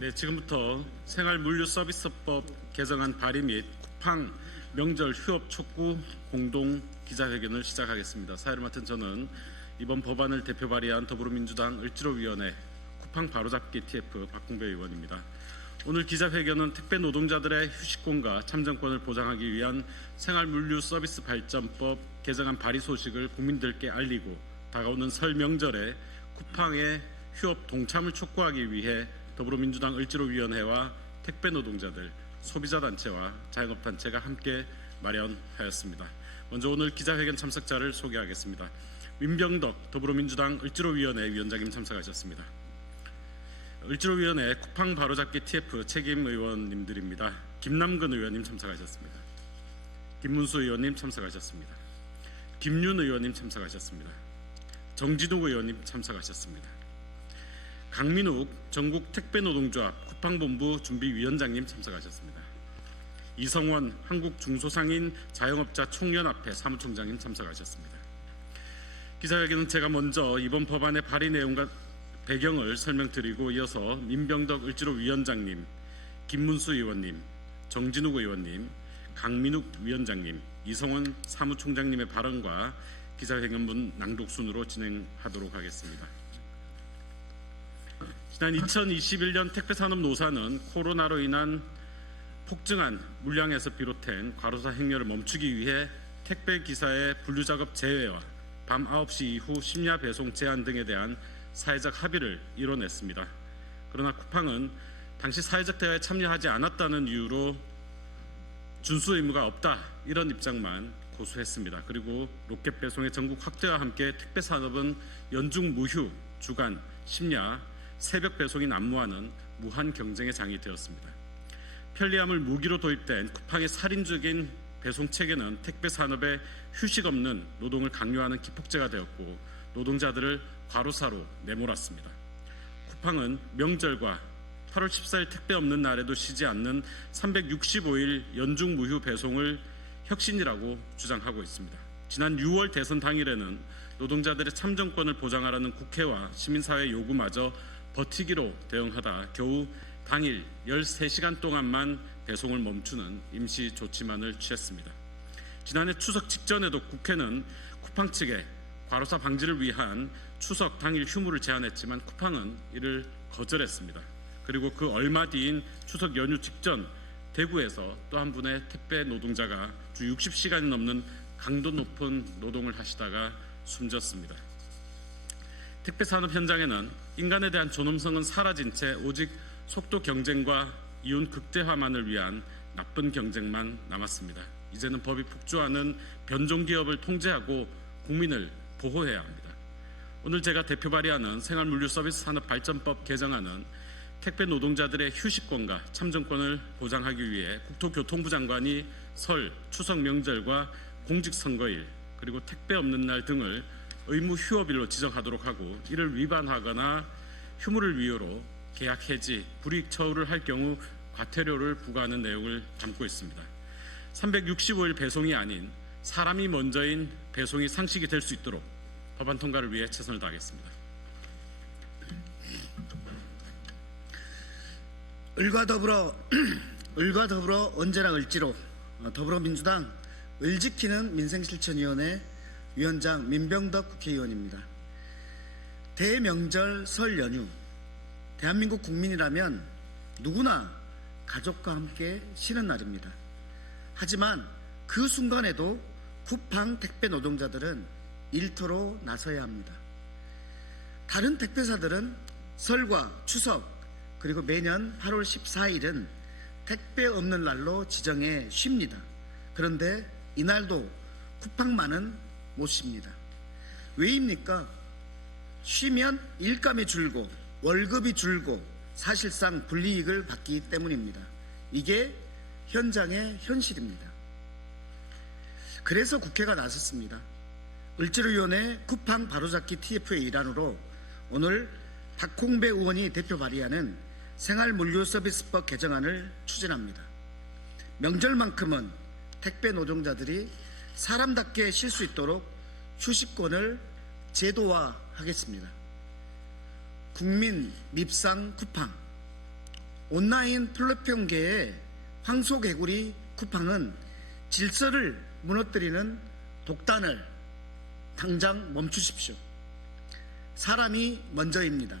네, 지금부터 생활물류서비스법 개정안 발의 및 쿠팡 명절 휴업 촉구 공동 기자회견을 시작하겠습니다. 사회를 맡은 저는 이번 법안을 대표 발의한 더불어민주당 을지로위원회 쿠팡 바로잡기 TF 박홍배 의원입니다. 오늘 기자회견은 택배 노동자들의 휴식권과 참정권을 보장하기 위한 생활물류서비스 발전법 개정안 발의 소식을 국민들께 알리고 다가오는 설 명절에 쿠팡의 휴업 동참을 촉구하기 위해 더불어민주당 을지로위원회와 택배 노동자들, 소비자단체와 자영업단체가 함께 마련하였습니다. 먼저 오늘 기자회견 참석자를 소개하겠습니다. 민병덕 더불어민주당 을지로위원회 위원장님 참석하셨습니다. 을지로위원회 쿠팡 바로잡기 TF 책임 의원님들입니다. 김남근 의원님 참석하셨습니다. 김문수 의원님 참석하셨습니다. 김윤 의원님 참석하셨습니다. 정진욱 의원님 참석하셨습니다. 강민욱 전국 택배노동조합 쿠팡본부 준비위원장님 참석하셨습니다. 이성원 한국중소상인 자영업자 총연합회 사무총장님 참석하셨습니다. 기자회견은 제가 먼저 이번 법안의 발의 내용과 배경을 설명드리고 이어서 민병덕 을지로위원장님, 김문수 의원님, 정진욱 의원님, 강민욱 위원장님, 이성원 사무총장님의 발언과 기자회견문 낭독 순으로 진행하도록 하겠습니다. 지난 2021년 택배산업 노사는 코로나로 인한 폭증한 물량에서 비롯된 과로사 행렬을 멈추기 위해 택배 기사의 분류작업 제외와 밤 9시 이후 심야 배송 제한 등에 대한 사회적 합의를 이뤄냈습니다. 그러나 쿠팡은 당시 사회적 대화에 참여하지 않았다는 이유로 준수 의무가 없다 이런 입장만 고수했습니다. 그리고 로켓 배송의 전국 확대와 함께 택배 산업은 연중 무휴, 주간, 심야, 새벽 배송이 난무하는 무한 경쟁의 장이 되었습니다. 편리함을 무기로 도입된 쿠팡의 살인적인 배송 체계는 택배 산업의 휴식 없는 노동을 강요하는 기폭제가 되었고 노동자들을 과로사로 내몰았습니다. 쿠팡은 명절과 8월 14일 택배 없는 날에도 쉬지 않는 365일 연중 무휴 배송을 혁신이라고 주장하고 있습니다. 지난 6월 대선 당일에는 노동자들의 참정권을 보장하라는 국회와 시민사회 요구마저 버티기로 대응하다 겨우 당일 13시간 동안만 배송을 멈추는 임시 조치만을 취했습니다. 지난해 추석 직전에도 국회는 쿠팡 측에 과로사 방지를 위한 추석 당일 휴무를 제안했지만 쿠팡은 이를 거절했습니다. 그리고 그 얼마 뒤인 추석 연휴 직전 대구에서 또 한 분의 택배 노동자가 주 60시간이 넘는 강도 높은 노동을 하시다가 숨졌습니다. 택배 산업 현장에는 인간에 대한 존엄성은 사라진 채 오직 속도 경쟁과 이윤 극대화만을 위한 나쁜 경쟁만 남았습니다. 이제는 법이 폭주하는 변종 기업을 통제하고 국민을 보호해야 합니다. 오늘 제가 대표 발의하는 생활물류서비스산업발전법 개정안은 택배 노동자들의 휴식권과 참정권을 보장하기 위해 국토교통부 장관이 설, 추석 명절과 공직선거일 그리고 택배 없는 날 등을 의무 휴업일로 지정하도록 하고 이를 위반하거나 휴무를 이유로 계약 해지, 불이익 처우를 할 경우 과태료를 부과하는 내용을 담고 있습니다. 365일 배송이 아닌 사람이 먼저인 배송이 상식이 될 수 있도록 법안 통과를 위해 최선을 다하겠습니다. 을과 더불어 언제나 을지로 더불어민주당 을지키는 민생실천위원회 위원장 민병덕 국회의원입니다. 대명절 설 연휴 대한민국 국민이라면 누구나 가족과 함께 쉬는 날입니다. 하지만 그 순간에도 쿠팡 택배 노동자들은 일터로 나서야 합니다. 다른 택배사들은 설과 추석 그리고 매년 8월 14일은 택배 없는 날로 지정해 쉽니다. 그런데 이날도 쿠팡만은 못 쉽니다. 왜입니까? 쉬면 일감이 줄고 월급이 줄고 사실상 불이익을 받기 때문입니다. 이게 현장의 현실입니다. 그래서 국회가 나섰습니다. 을지로위원회 쿠팡 바로잡기 TF의 일환으로 오늘 박홍배 의원이 대표 발의하는 생활물류서비스법 개정안을 추진합니다. 명절만큼은 택배 노동자들이 사람답게 쉴 수 있도록 휴식권을 제도화하겠습니다. 국민 밉상 쿠팡, 온라인 플랫폼계의 황소개구리 쿠팡은 질서를 무너뜨리는 독단을 당장 멈추십시오. 사람이 먼저입니다.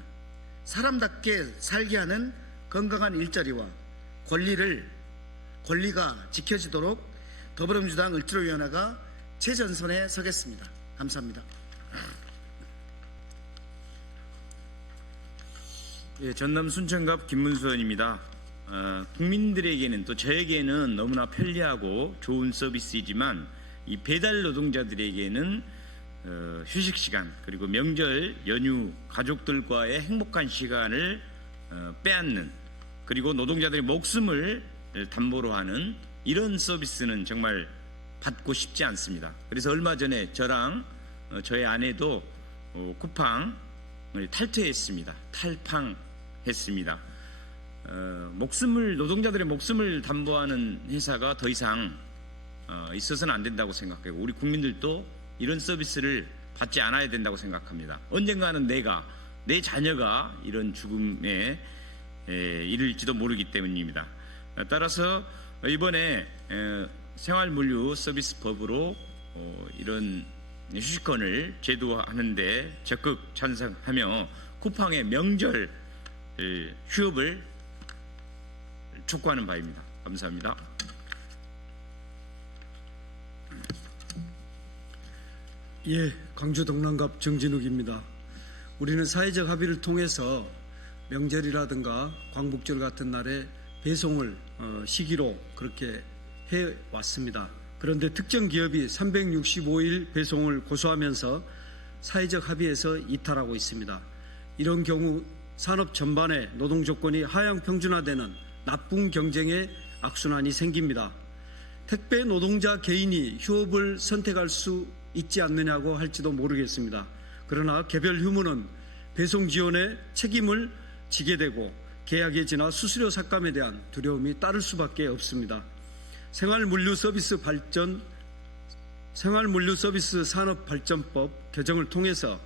사람답게 살게 하는 건강한 일자리와 권리가 지켜지도록 더불어민주당 을지로위원회가 최전선에 서겠습니다. 감사합니다. 예, 전남 순천갑 김문수 의원입니다. 국민들에게는 또 저에게는 너무나 편리하고 좋은 서비스이지만 이 배달 노동자들에게는 휴식 시간 그리고 명절 연휴 가족들과의 행복한 시간을 빼앗는 그리고 노동자들의 목숨을 담보로 하는 이런 서비스는 정말 받고 싶지 않습니다. 그래서 얼마 전에 저랑 저의 아내도 쿠팡을 탈퇴했습니다. 탈팡했습니다. 노동자들의 목숨을 담보하는 회사가 더 이상 있어서는 안 된다고 생각하고 우리 국민들도 이런 서비스를 받지 않아야 된다고 생각합니다. 언젠가는 내 자녀가 이런 죽음에 이를지도 모르기 때문입니다. 따라서 이번에 생활물류 서비스법으로 이런 휴식권을 제도화하는데 적극 찬성하며 쿠팡의 명절 휴업을 촉구하는 바입니다. 감사합니다. 예, 광주 동남갑 정진욱입니다. 우리는 사회적 합의를 통해서 명절이라든가 광복절 같은 날에 배송을 시기로 그렇게 해왔습니다. 그런데 특정 기업이 365일 배송을 고수하면서 사회적 합의에서 이탈하고 있습니다. 이런 경우 산업 전반의 노동 조건이 하향 평준화되는 나쁜 경쟁의 악순환이 생깁니다. 택배 노동자 개인이 휴업을 선택할 수 있지 않느냐고 할지도 모르겠습니다. 그러나 개별 휴무는 배송 지원에 책임을 지게 되고 계약에 지나 수수료 삭감에 대한 두려움이 따를 수밖에 없습니다. 생활물류 서비스 산업발전법 개정을 통해서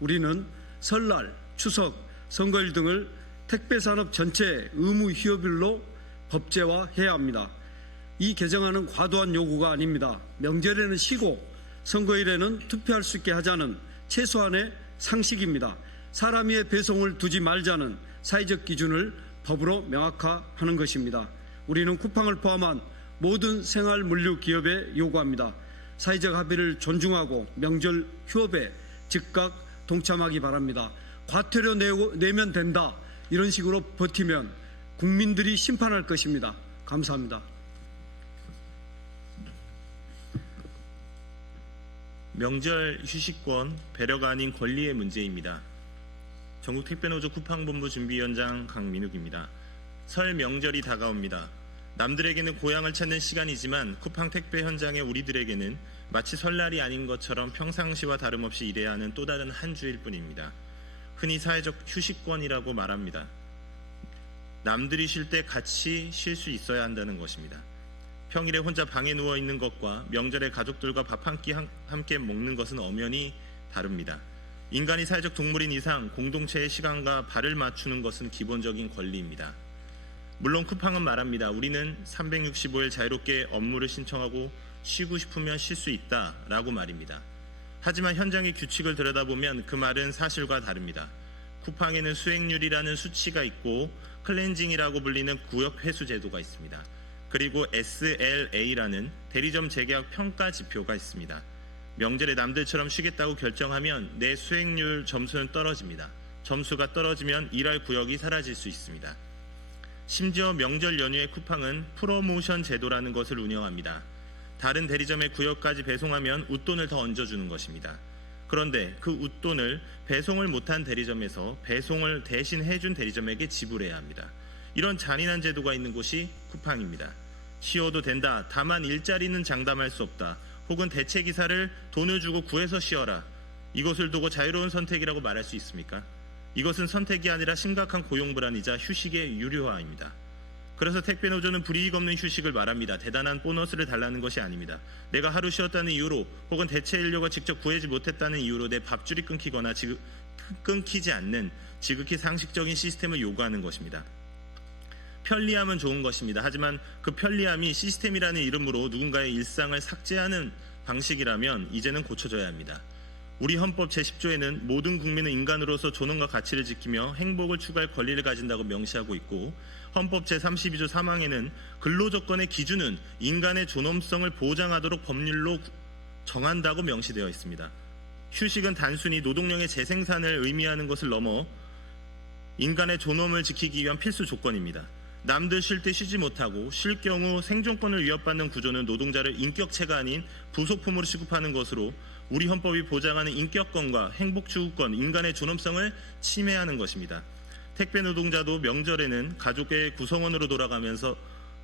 우리는 설날, 추석, 선거일 등을 택배산업 전체 의무 휴업일로 법제화해야 합니다. 이 개정안은 과도한 요구가 아닙니다. 명절에는 쉬고 선거일에는 투표할 수 있게 하자는 최소한의 상식입니다. 사람 위에 배송을 두지 말자는 사회적 기준을 법으로 명확화하는 것입니다. 우리는 쿠팡을 포함한 모든 생활물류 기업에 요구합니다. 사회적 합의를 존중하고 명절 휴업에 즉각 동참하기 바랍니다. 과태료 내면 된다 이런 식으로 버티면 국민들이 심판할 것입니다. 감사합니다. 명절 휴식권, 배려가 아닌 권리의 문제입니다. 전국택배노조 쿠팡본부 준비위원장 강민욱입니다. 설 명절이 다가옵니다. 남들에게는 고향을 찾는 시간이지만 쿠팡 택배 현장의 우리들에게는 마치 설날이 아닌 것처럼 평상시와 다름없이 일해야 하는 또 다른 한 주일 뿐입니다. 흔히 사회적 휴식권이라고 말합니다. 남들이 쉴 때 같이 쉴 수 있어야 한다는 것입니다. 평일에 혼자 방에 누워 있는 것과 명절에 가족들과 밥 한 끼 함께 먹는 것은 엄연히 다릅니다. 인간이 사회적 동물인 이상 공동체의 시간과 발을 맞추는 것은 기본적인 권리입니다. 물론 쿠팡은 말합니다. 우리는 365일 자유롭게 업무를 신청하고 쉬고 싶으면 쉴 수 있다라고 말입니다. 하지만 현장의 규칙을 들여다보면 그 말은 사실과 다릅니다. 쿠팡에는 수익률이라는 수치가 있고 클렌징이라고 불리는 구역 회수 제도가 있습니다. 그리고 SLA라는 대리점 재계약 평가 지표가 있습니다. 명절에 남들처럼 쉬겠다고 결정하면 내 수익률 점수는 떨어집니다. 점수가 떨어지면 일할 구역이 사라질 수 있습니다. 심지어 명절 연휴에 쿠팡은 프로모션 제도라는 것을 운영합니다. 다른 대리점의 구역까지 배송하면 웃돈을 더 얹어주는 것입니다. 그런데 그 웃돈을 배송을 못한 대리점에서 배송을 대신 해준 대리점에게 지불해야 합니다. 이런 잔인한 제도가 있는 곳이 쿠팡입니다. 쉬어도 된다. 다만 일자리는 장담할 수 없다. 혹은 대체 기사를 돈을 주고 구해서 쉬어라. 이것을 두고 자유로운 선택이라고 말할 수 있습니까? 이것은 선택이 아니라 심각한 고용 불안이자 휴식의 유료화입니다. 그래서 택배노조는 불이익 없는 휴식을 말합니다. 대단한 보너스를 달라는 것이 아닙니다. 내가 하루 쉬었다는 이유로 혹은 대체 인력을 직접 구하지 못했다는 이유로 내 밥줄이 끊기거나 끊기지 않는 지극히 상식적인 시스템을 요구하는 것입니다. 편리함은 좋은 것입니다. 하지만 그 편리함이 시스템이라는 이름으로 누군가의 일상을 삭제하는 방식이라면 이제는 고쳐져야 합니다. 우리 헌법 제10조에는 모든 국민은 인간으로서 존엄과 가치를 지키며 행복을 추구할 권리를 가진다고 명시하고 있고, 헌법 제32조 3항에는 근로조건의 기준은 인간의 존엄성을 보장하도록 법률로 정한다고 명시되어 있습니다. 휴식은 단순히 노동력의 재생산을 의미하는 것을 넘어 인간의 존엄을 지키기 위한 필수 조건입니다. 남들 쉴 때 쉬지 못하고 쉴 경우 생존권을 위협받는 구조는 노동자를 인격체가 아닌 부속품으로 취급하는 것으로 우리 헌법이 보장하는 인격권과 행복추구권, 인간의 존엄성을 침해하는 것입니다. 택배 노동자도 명절에는 가족의 구성원으로 돌아가면서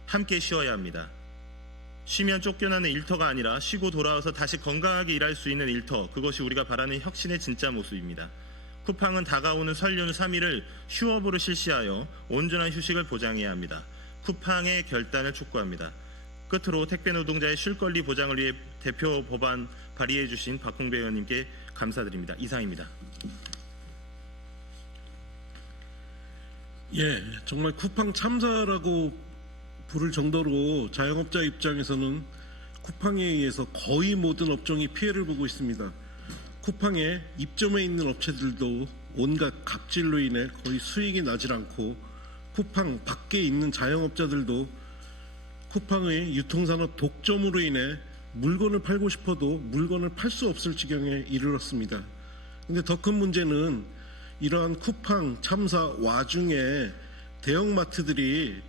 함께 쉬어야 합니다. 쉬면 쫓겨나는 일터가 아니라 쉬고 돌아와서 다시 건강하게 일할 수 있는 일터, 그것이 우리가 바라는 혁신의 진짜 모습입니다. 쿠팡은 다가오는 설 연휴 3일을 휴업으로 실시하여 온전한 휴식을 보장해야 합니다. 쿠팡의 결단을 촉구합니다. 끝으로 택배 노동자의 쉴 권리 보장을 위해 대표 법안 발의해 주신 박홍배 의원님께 감사드립니다. 이상입니다. 예, 정말 쿠팡 참사라고 부를 정도로 자영업자 입장에서는 쿠팡에 의해서 거의 모든 업종이 피해를 보고 있습니다. 쿠팡에 입점해 있는 업체들도 온갖 갑질로 인해 거의 수익이 나질 않고, 쿠팡 밖에 있는 자영업자들도 쿠팡의 유통산업 독점으로 인해 물건을 팔고 싶어도 물건을 팔 수 없을 지경에 이르렀습니다. 근데 더 큰 문제는 이러한 쿠팡 참사 와중에 대형마트들이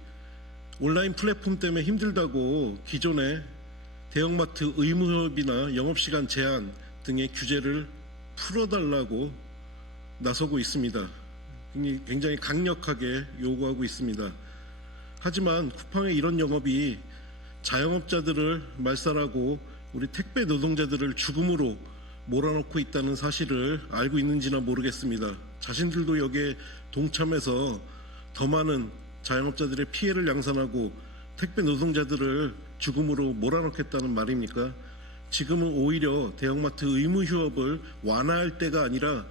온라인 플랫폼 때문에 힘들다고 기존의 대형마트 의무협의나 영업시간 제한 등의 규제를 풀어달라고 나서고 있습니다. 굉장히 강력하게 요구하고 있습니다. 하지만 쿠팡의 이런 영업이 자영업자들을 말살하고 우리 택배 노동자들을 죽음으로 몰아넣고 있다는 사실을 알고 있는지나 모르겠습니다. 자신들도 여기에 동참해서 더 많은 자영업자들의 피해를 양산하고 택배 노동자들을 죽음으로 몰아넣겠다는 말입니까? 지금은 오히려 대형마트 의무 휴업을 완화할 때가 아니라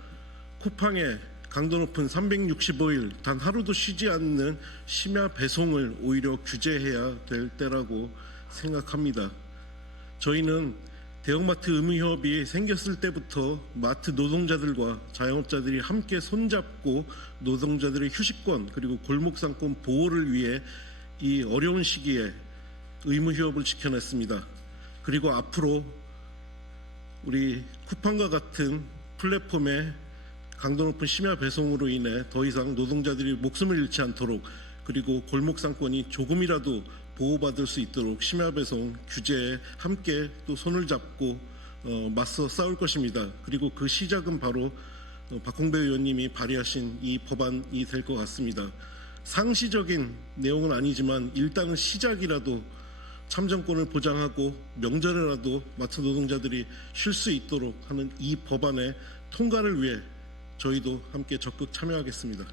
쿠팡의 강도 높은 365일 단 하루도 쉬지 않는 심야 배송을 오히려 규제해야 될 때라고 생각합니다. 저희는 대형마트 의무 휴업이 생겼을 때부터 마트 노동자들과 자영업자들이 함께 손잡고 노동자들의 휴식권 그리고 골목상권 보호를 위해 이 어려운 시기에 의무 휴업을 지켜냈습니다. 그리고 앞으로 우리 쿠팡과 같은 플랫폼의 강도 높은 심야 배송으로 인해 더 이상 노동자들이 목숨을 잃지 않도록, 그리고 골목상권이 조금이라도 보호받을 수 있도록 심야 배송 규제에 함께 또 손을 잡고 맞서 싸울 것입니다. 그리고 그 시작은 바로 박홍배 의원님이 발의하신 이 법안이 될 것 같습니다. 상시적인 내용은 아니지만 일단은 시작이라도 참정권을 보장하고 명절에라도 마트 노동자들이 쉴 수 있도록 하는 이 법안의 통과를 위해 저희도 함께 적극 참여하겠습니다.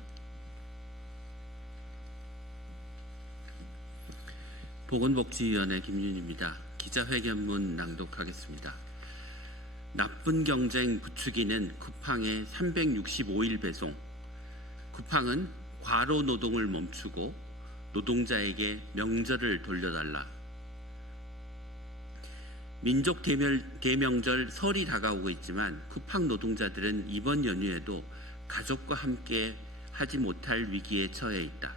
보건복지위원회 김윤입니다. 기자회견문 낭독하겠습니다. 나쁜 경쟁 부추기는 쿠팡의 365일 배송. 쿠팡은 과로 노동을 멈추고 노동자에게 명절을 돌려달라. 민족 대명절 설이 다가오고 있지만 쿠팡 노동자들은 이번 연휴에도 가족과 함께 하지 못할 위기에 처해 있다.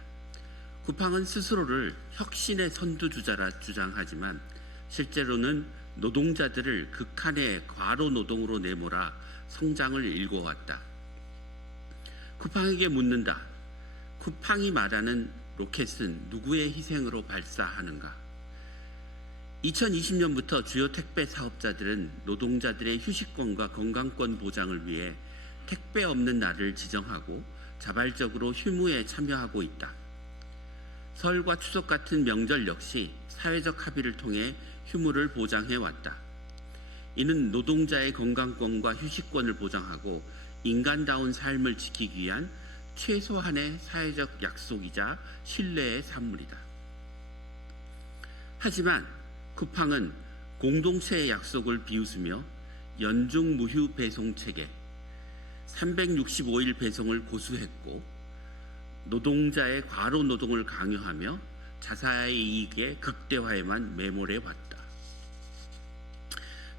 쿠팡은 스스로를 혁신의 선두주자라 주장하지만 실제로는 노동자들을 극한의 과로 노동으로 내몰아 성장을 일궈왔다. 쿠팡에게 묻는다. 쿠팡이 말하는 로켓은 누구의 희생으로 발사하는가? 2020년부터 주요 택배 사업자들은 노동자들의 휴식권과 건강권 보장을 위해 택배 없는 날을 지정하고 자발적으로 휴무에 참여하고 있다. 설과 추석 같은 명절 역시 사회적 합의를 통해 휴무를 보장해왔다. 이는 노동자의 건강권과 휴식권을 보장하고 인간다운 삶을 지키기 위한 최소한의 사회적 약속이자 신뢰의 산물이다. 하지만 쿠팡은 공동체의 약속을 비웃으며 연중 무휴 배송 체계, 365일 배송을 고수했고 노동자의 과로 노동을 강요하며 자사의 이익의 극대화에만 매몰해 왔다.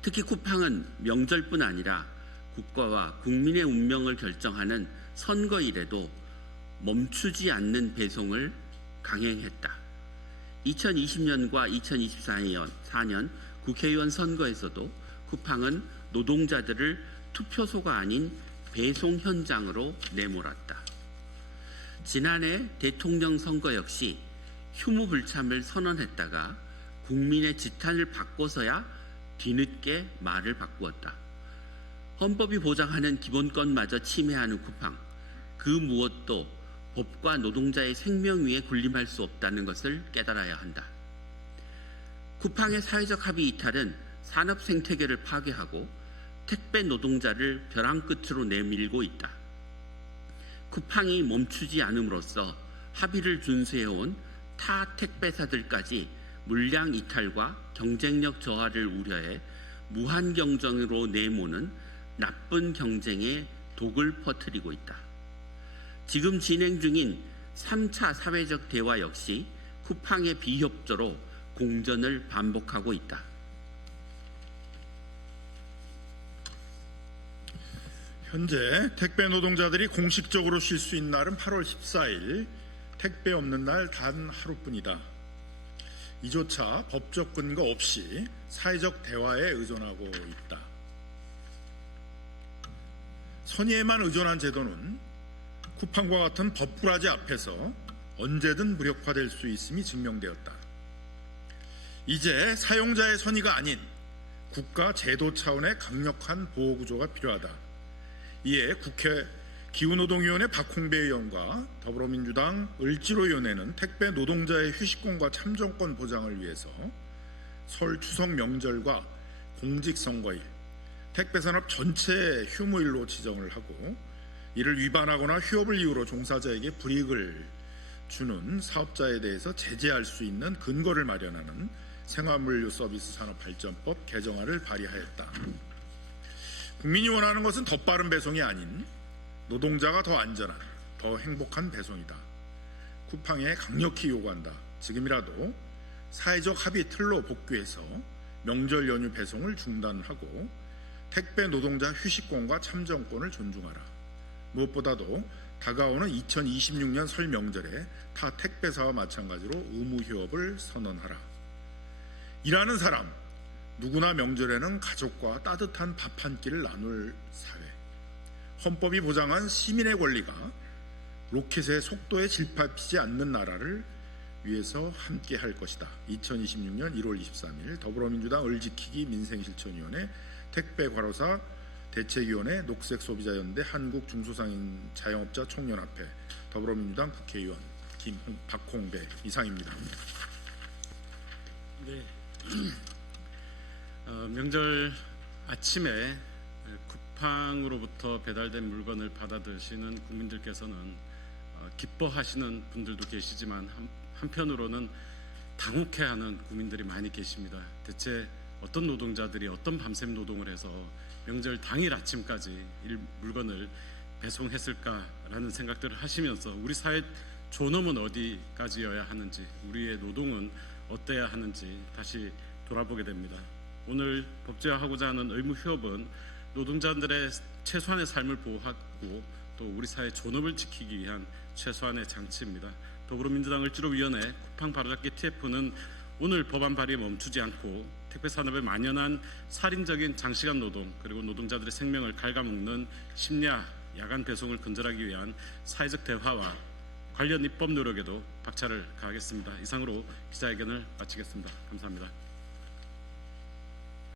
특히 쿠팡은 명절뿐 아니라 국가와 국민의 운명을 결정하는 선거일에도 멈추지 않는 배송을 강행했다. 2020년과 2024년 국회의원 선거에서도 쿠팡은 노동자들을 투표소가 아닌 배송 현장으로 내몰았다. 지난해 대통령 선거 역시 휴무불참을 선언했다가 국민의 지탄을 받고서야 뒤늦게 말을 바꾸었다. 헌법이 보장하는 기본권마저 침해하는 쿠팡, 그 무엇도 법과 노동자의 생명 위에 군림할 수 없다는 것을 깨달아야 한다. 쿠팡의 사회적 합의 이탈은 산업 생태계를 파괴하고 택배 노동자를 벼랑 끝으로 내밀고 있다. 쿠팡이 멈추지 않음으로써 합의를 준수해온 타 택배사들까지 물량 이탈과 경쟁력 저하를 우려해 무한 경쟁으로 내모는 나쁜 경쟁에 독을 퍼뜨리고 있다. 지금 진행 중인 3차 사회적 대화 역시 쿠팡의 비협조로 공전을 반복하고 있다. 현재 택배 노동자들이 공식적으로 쉴 수 있는 날은 8월 14일, 택배 없는 날 단 하루뿐이다. 이조차 법적 근거 없이 사회적 대화에 의존하고 있다. 선의에만 의존한 제도는 쿠팡과 같은 법꾸라지 앞에서 언제든 무력화될 수 있음이 증명되었다. 이제 사용자의 선의가 아닌 국가 제도 차원의 강력한 보호구조가 필요하다. 이에 국회 기후노동위원회 박홍배 의원과 더불어민주당 을지로위원회는 택배 노동자의 휴식권과 참정권 보장을 위해서 설 추석 명절과 공직선거일, 택배산업 전체 휴무일로 지정을 하고 이를 위반하거나 휴업을 이유로 종사자에게 불이익을 주는 사업자에 대해서 제재할 수 있는 근거를 마련하는 생활물류 서비스 산업발전법 개정안을 발의하였다. 국민이 원하는 것은 더 빠른 배송이 아닌 노동자가 더 안전한, 더 행복한 배송이다. 쿠팡에 강력히 요구한다. 지금이라도 사회적 합의 틀로 복귀해서 명절 연휴 배송을 중단하고 택배 노동자 휴식권과 참정권을 존중하라. 무엇보다도 다가오는 2026년 설 명절에 타 택배사와 마찬가지로 의무 휴업을 선언하라. 일하는 사람, 누구나 명절에는 가족과 따뜻한 밥 한 끼를 나눌 사회, 헌법이 보장한 시민의 권리가 로켓의 속도에 질밟히지 않는 나라를 위해서 함께 할 것이다. 2026년 1월 23일 더불어민주당 을지키기 민생실천위원회 택배과로사 대책위원회 녹색소비자연대 한국중소상인 자영업자 총연합회 더불어민주당 국회의원 박홍배 이상입니다. 네. 명절 아침에 쿠팡으로부터 배달된 물건을 받아 드시는 국민들께서는 기뻐하시는 분들도 계시지만 한편으로는 당혹해하는 국민들이 많이 계십니다. 대체 어떤 노동자들이 어떤 밤샘 노동을 해서 명절 당일 아침까지 물건을 배송했을까라는 생각들을 하시면서 우리 사회 존엄은 어디까지여야 하는지, 우리의 노동은 어때야 하는지 다시 돌아보게 됩니다. 오늘 법제화하고자 하는 의무 휴업은 노동자들의 최소한의 삶을 보호하고 또 우리 사회 존엄을 지키기 위한 최소한의 장치입니다. 더불어민주당 을지로위원회 쿠팡 바로잡기 TF는 오늘 법안 발의에 멈추지 않고 택배 산업에 만연한 살인적인 장시간 노동 그리고 노동자들의 생명을 갉아먹는 심야 야간 배송을 근절하기 위한 사회적 대화와 관련 입법 노력에도 박차를 가하겠습니다. 이상으로 기자회견을 마치겠습니다. 감사합니다.